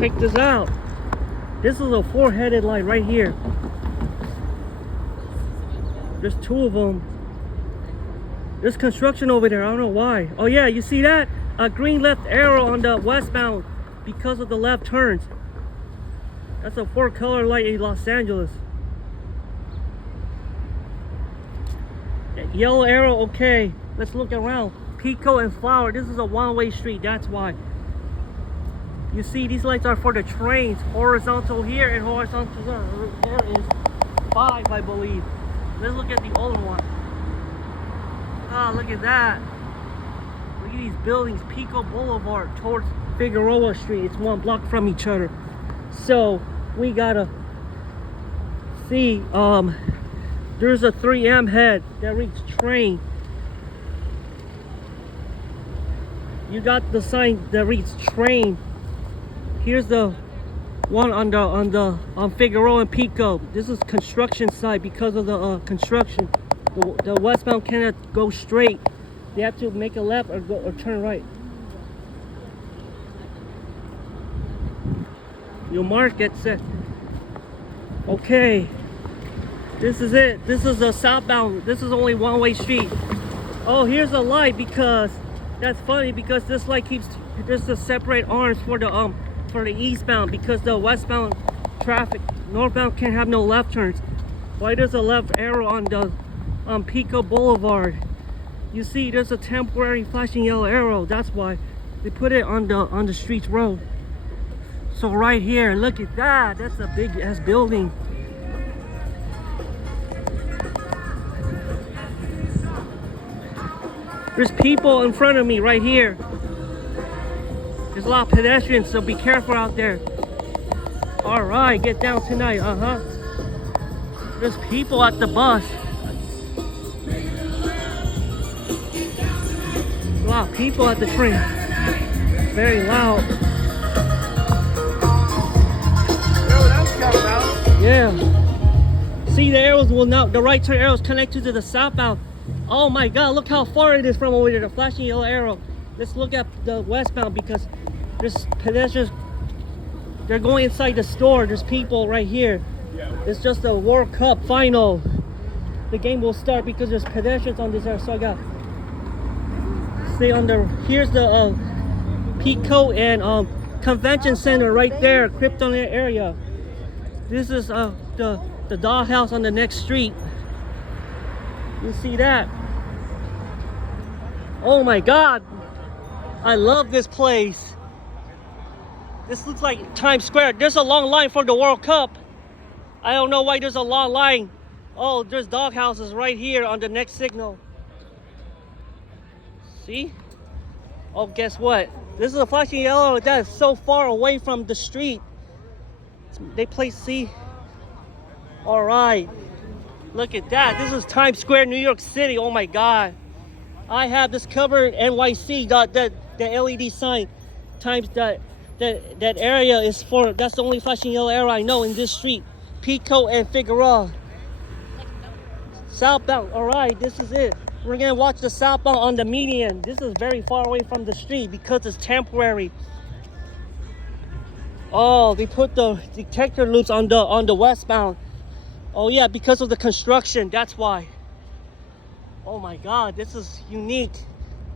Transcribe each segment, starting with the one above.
check this out. This is a four-headed light right here. There's two of them. There's construction over there. I don't know why. Oh yeah, you see that? A green left arrow on the westbound because of the left turns. That's a four-color light in Los Angeles. Yellow arrow, okay. Let's look around. Pico and Flower. This is a one-way street. That's why. You see, these lights are for the trains. Horizontal here and horizontal there. There is 5, I believe. Let's look at the older one. Ah, look at that. Look at these buildings. Pico Boulevard towards Figueroa Street. It's one block from each other. So we gotta see. There's a 3M head that reads train. You got the sign that reads train. Here's the one on Figueroa and Pico. This is construction site because of the construction. The westbound cannot go straight. They have to make a left or turn right. Your mark gets set. Okay. This is it. This is a southbound. This is only one-way street. Oh, here's a light because that's funny because this light keeps there's a separate arms for the eastbound because the westbound traffic northbound can't have no left turns. Why there's a left arrow on the Pico Boulevard? You see, there's a temporary flashing yellow arrow. That's why they put it on the streets road. So right here, look at that. That's a big ass building. There's people in front of me right here. There's a lot of pedestrians, so be careful out there. All right, get down tonight. There's people at the bus. A lot of people at the train. Very loud. Yeah. See, the arrows will not. The right turn arrows connected to the southbound. Oh my God! Look how far it is from over there. The flashing yellow arrow. Let's look at the westbound because there's pedestrians. They're going inside the store. There's people right here. It's just a World Cup final. The game will start because there's pedestrians on this area. So I got stay on the. Here's the Pico and Convention Center right there, Krypton area. This is the doghouse on the next street. You see that? Oh my God! I love this place. This looks like Times Square. There's a long line for the World Cup. I don't know why there's a long line. Oh, there's doghouses right here on the next signal. See? Oh, guess what? This is a flashing yellow that is so far away from the street. They place C. All right. Look at that. This is Times Square, New York City. Oh my God. I have discovered NYC, the LED sign. Times that area is for, that's the only flashing yellow arrow I know in this street. Pico and Figueroa. Southbound. All right, this is it. We're gonna watch the southbound on the median. This is very far away from the street because it's temporary. Oh, they put the detector loops on the westbound. Oh yeah, because of the construction, that's why. Oh my God, this is unique.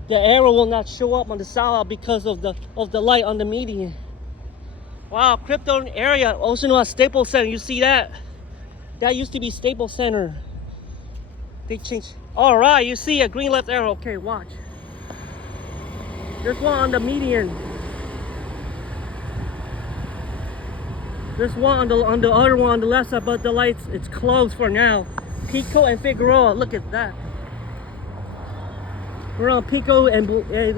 The arrow will not show up on the south because of the light on the median. Wow, Krypton area, also known as Staples Center. You see that? That used to be Staples Center. They changed. All right, you see a green left arrow. Okay, watch. There's one on the median. There's one on the other one on the left side, but the lights, it's closed for now. Pico and Figueroa, look at that. We're on Pico and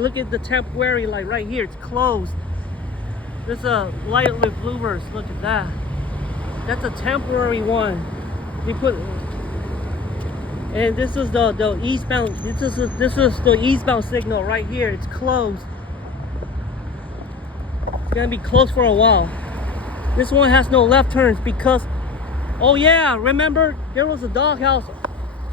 look at the temporary light right here. It's closed. There's a light with bloomers. Look at that. That's a temporary one. They put, and this is the eastbound. This is the eastbound signal right here. It's closed. It's gonna be closed for a while. This one has no left turns because, oh yeah, remember there was a doghouse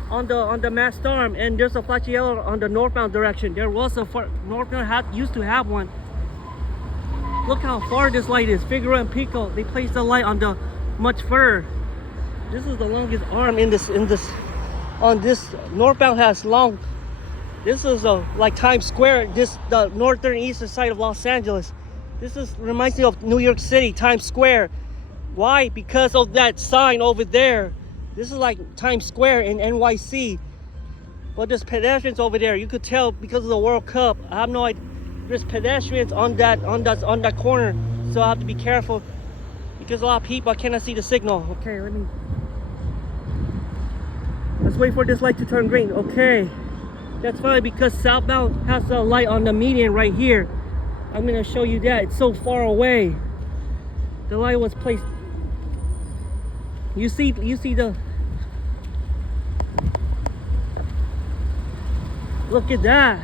on the mast arm, and there's a flashing yellow on the northbound direction. There was a northbound used to have one. Look how far this light is. Figueroa and Pico, they placed the light on the much further. This is the longest arm in this on this. Northbound has long. This is like Times Square. This the northern eastern side of Los Angeles. This is reminds me of New York City, Times Square. Why? Because of that sign over there. This is like Times Square in NYC. But there's pedestrians over there. You could tell because of the World Cup. I have no idea. There's pedestrians on that corner, so I have to be careful because a lot of people I cannot see the signal. Okay, let's wait for this light to turn green. Okay, that's fine because southbound has a light on the median right here. I'm gonna show you that. It's so far away. The light was placed. You see the. Look at that.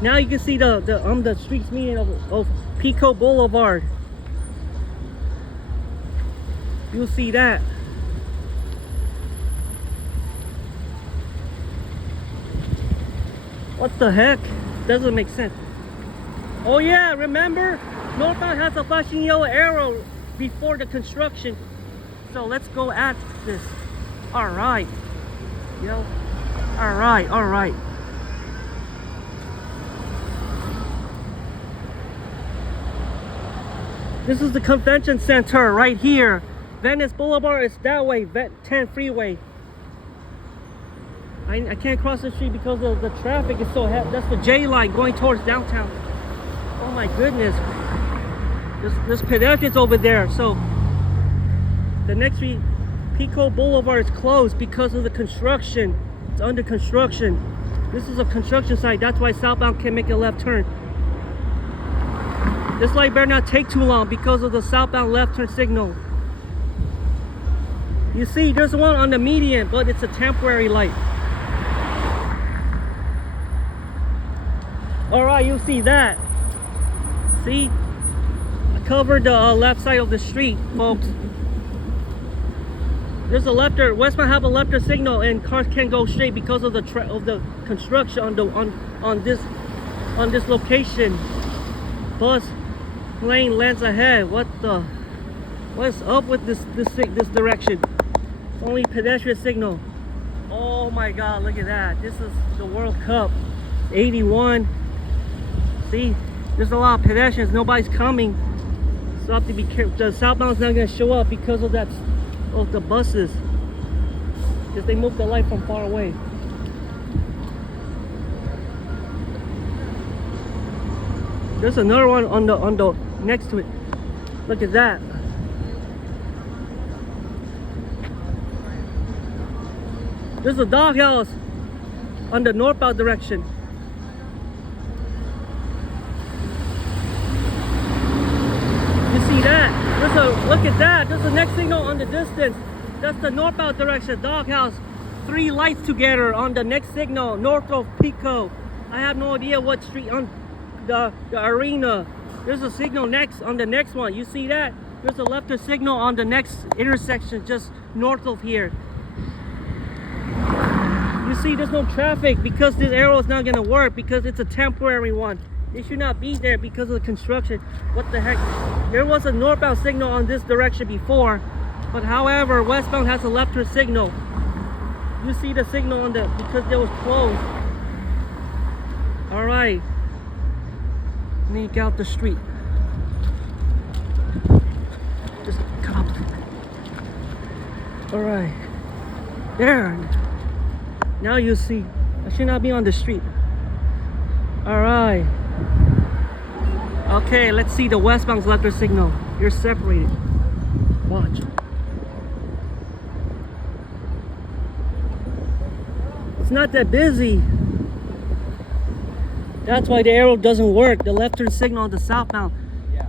Now you can see the streets meeting of Pico Boulevard. You'll see that. What the heck? Doesn't make sense. Oh yeah, remember? Northbound has a flashing yellow arrow before the construction. So let's go at this. Alright. Yo. Alright. This is the convention center right here. Venice Boulevard is that way, 10 freeway. I can't cross the street because of the traffic is so heavy. That's the J line going towards downtown. Oh my goodness. There's pedestrians over there. So the next street, Pico Boulevard, is closed because of the construction. It's under construction. This is a construction site. That's why southbound can't make a left turn. This light better not take too long because of the southbound left turn signal. You see, there's one on the median, but it's a temporary light. Alright, you see that. See? I covered the left side of the street, folks. There's a left turn. Westbound have a left turn signal and cars can't go straight because of the construction on this location. Bus lane lands ahead. What's up with this direction? It's only pedestrian signal. Oh my god, look at that. This is the World Cup 81. See, there's a lot of pedestrians, nobody's coming. So I have to be careful. The southbound's not gonna show up because of the buses. Because they moved the light from far away. There's another one on the next to it. Look at that. There's a doghouse on the northbound direction. You see that? Look at that. There's the next signal on the distance. That's the northbound direction. Doghouse. 3 lights together on the next signal north of Pico. I have no idea what street on the arena. There's a signal next on the next one. You see that? There's a left turn signal on the next intersection just north of here. You see there's no traffic because this arrow is not gonna work because it's a temporary one. It should not be there because of the construction. What the heck? There was a northbound signal on this direction before, but however, westbound has a left turn signal. You see the signal on because it was closed. All right. Sneak out the street. Just cop. All right. There. Now you see. I should not be on the street. All right. Okay, let's see the westbound's left turn signal. You're separated. Watch. It's not that busy. That's why the arrow doesn't work. The left turn signal on the southbound. Yeah.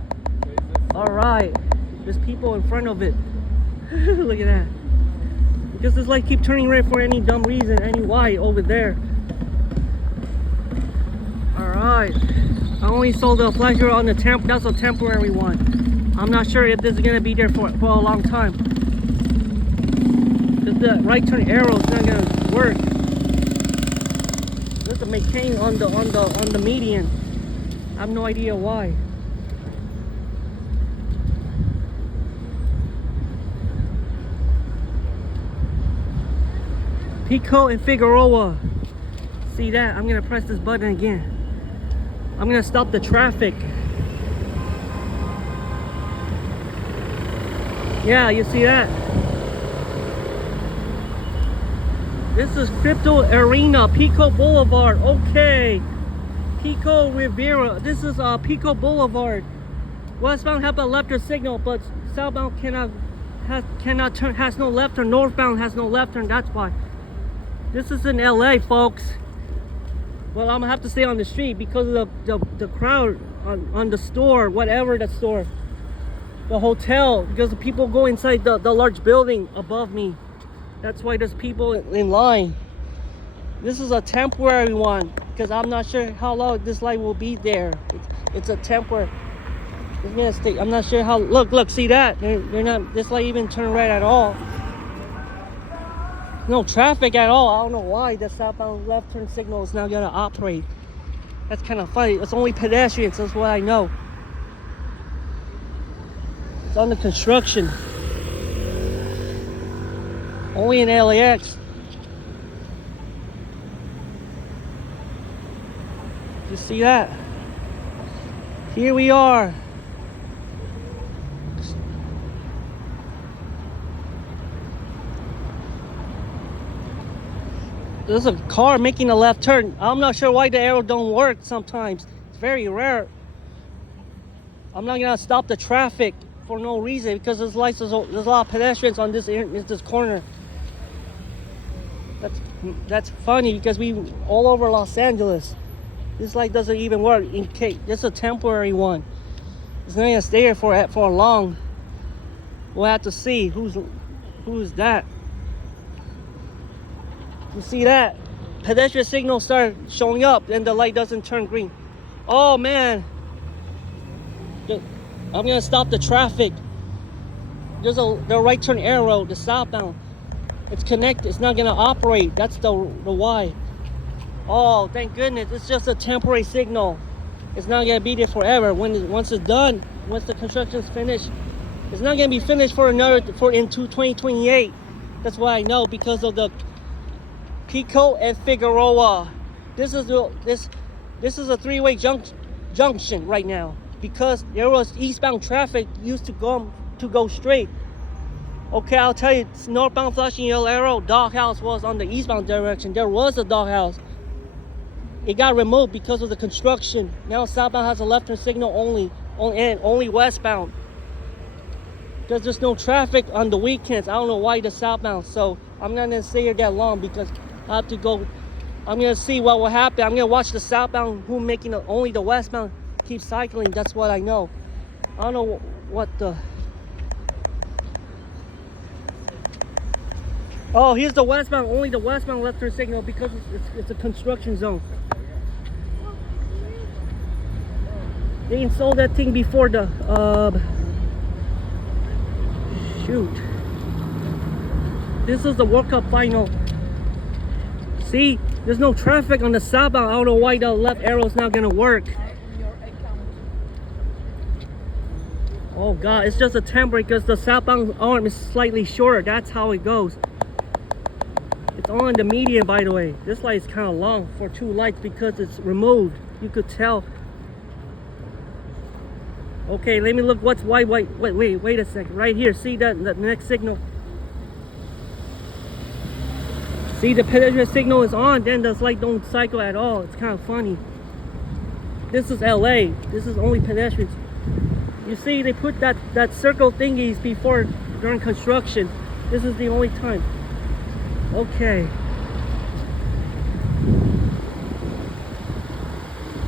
All right. There's people in front of it. Look at that. Because this light keep turning red for any dumb reason, any white over there. All right. I only sold the flasher on the that's a temporary one. I'm not sure if this is gonna be there for a long time. Because the right turn arrow is not gonna work. There's a mechanic on the median. I have no idea why. Pico and Figueroa. See that? I'm gonna press this button again. I'm gonna stop the traffic. Yeah, you see that? This is Crypto Arena, Pico Boulevard. Okay. Pico Rivera. This is Pico Boulevard. Westbound have a left turn signal, but southbound cannot turn, has no left turn. Northbound has no left turn. That's why. This is in LA, folks. Well, I'm gonna have to stay on the street because of the crowd on the store, whatever the store, the hotel, because the people go inside the large building above me. That's why there's people in line. This is a temporary one because I'm not sure how long this light will be there. It's a temporary. It's gonna stay. I'm not sure how. Look, see that? They're not. This light even turn red at all. No traffic at all. I don't know why the southbound left turn signal is not gonna operate. That's kind of funny. It's only pedestrians. That's what I know. It's under construction. Only in LAX. You see that? Here we are. There's a car making a left turn. I'm not sure why the arrow don't work sometimes. It's very rare. I'm not gonna stop the traffic for no reason because there's lights. There's a lot of pedestrians on this corner. That's funny because we all over Los Angeles. This light doesn't even work in case. This is a temporary one. It's not gonna stay here for long. We'll have to see who's that. You see that? Pedestrian signal start showing up and the light doesn't turn green. Oh man. I'm gonna stop the traffic. There's the right turn arrow, the southbound. It's connected, it's not gonna operate. That's the why. Oh, thank goodness, it's just a temporary signal. It's not gonna be there forever. Once it's done, once the construction's finished, it's not gonna be finished into 2028. That's why I know, because of the Pico and Figueroa. This is a three-way junction right now because there was eastbound traffic used to go straight. Okay, I'll tell you, northbound flashing yellow arrow, doghouse was on the eastbound direction. There was a doghouse. It got removed because of the construction. Now southbound has a left turn signal only westbound. Because there's no traffic on the weekends. I don't know why the southbound. So I'm not gonna stay here that long because I have to go. I'm gonna see what will happen. I'm gonna watch the southbound who making only the westbound keep cycling. That's what I know. I don't know what the. Oh, here's the westbound. Only the westbound left turn signal because it's a construction zone. They installed that thing before the shoot. This is the World Cup final. See, there's no traffic on the southbound. I don't know why the left arrow is not gonna work. Oh God, it's just a temporary because the southbound arm is slightly shorter. That's how it goes. It's on the median, by the way. This light is kind of long for two lights because it's removed. You could tell. Okay, let me look. What's white? Wait a second. Right here, see that the next signal. See, the pedestrian signal is on, then the light don't cycle at all. It's kind of funny. This is LA. This is only pedestrians. You see, they put that circle thingies before during construction. This is the only time. Okay.